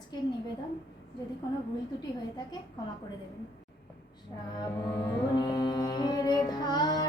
আজকের নিবেদন যদি কোনো ভুল ত্রুটি হয়ে থাকে ক্ষমা করে দেবেন। শ্রাবণের ধারা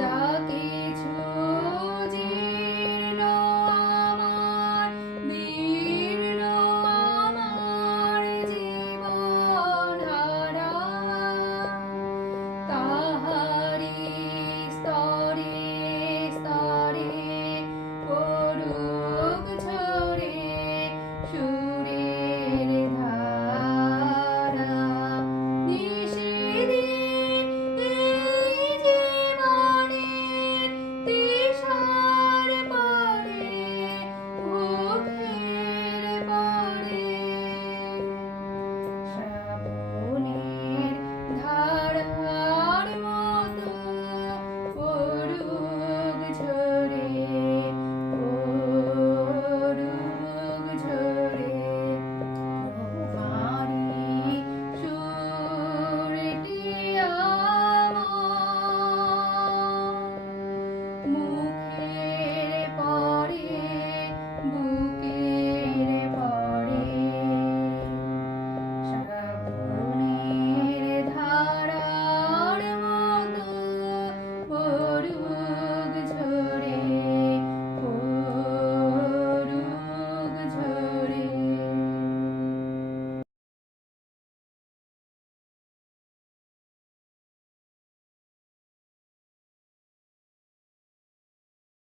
जाते